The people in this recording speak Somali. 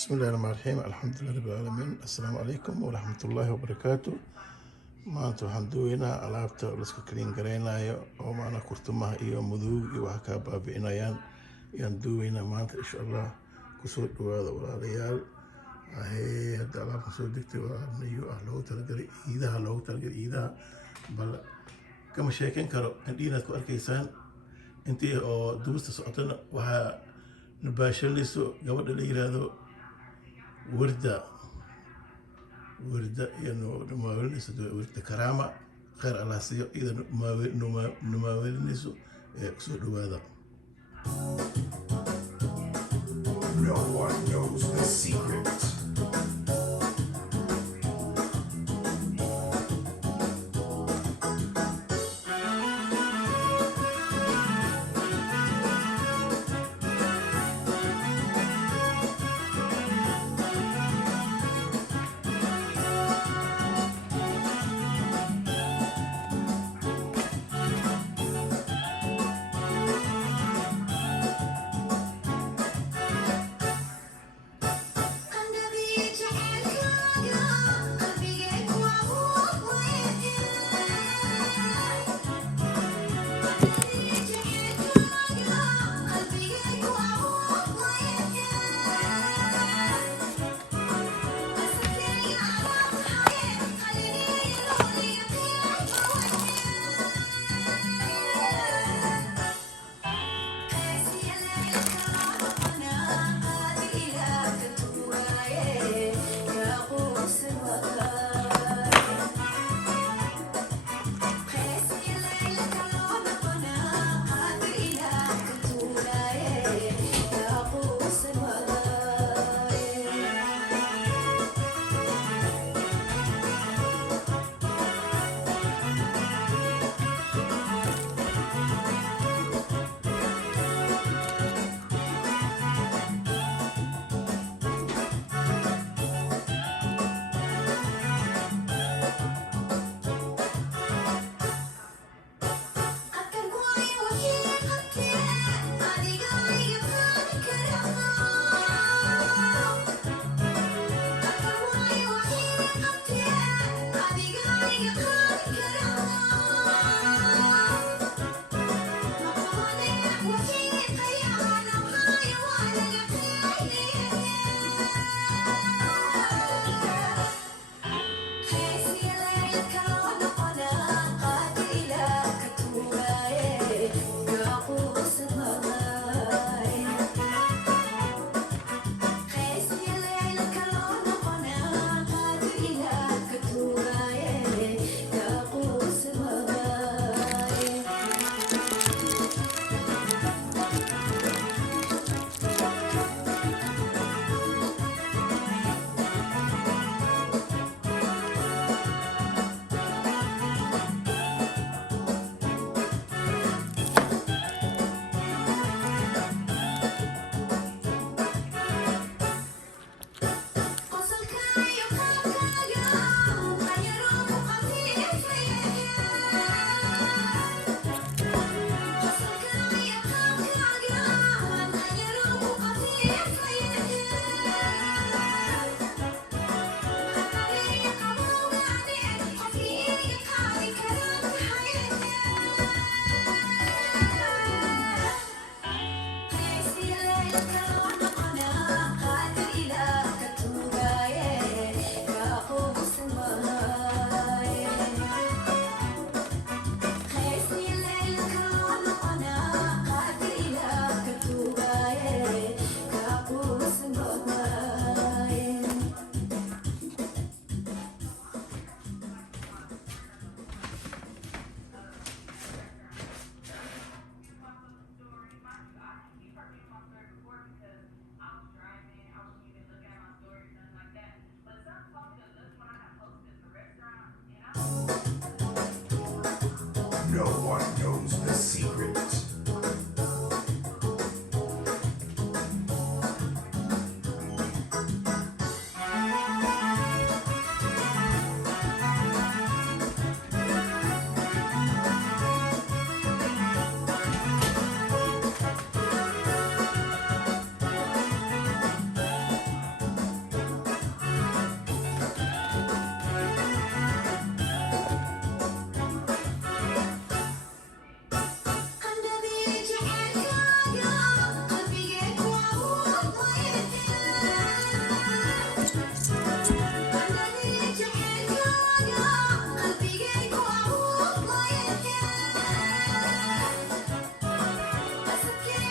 بسم الله الرحمن الرحيم. الحمد لله رب العالمين. السلام عليكم ورحمة الله وبركاته. maanta waxaan duweynaa alaabta laska clean gareynayo oo maana kurtumaha iyo mudug iyo waxa ka baabi'inayaan yaan duweynaa maanta insha Allah kusoo dhawaada walaalayaal. hadda alaabta soo degtay waa nayo loogu talagalay iidaha bal kama sheekan karo indhiinaad ku arkaysaan intii oo duusta socotana waxaa nabaashanayso gabadha la yiraahdo ورده ورده كرامه خير الله سيو اذا نماولنسو سو دوادا. No one knows the secret.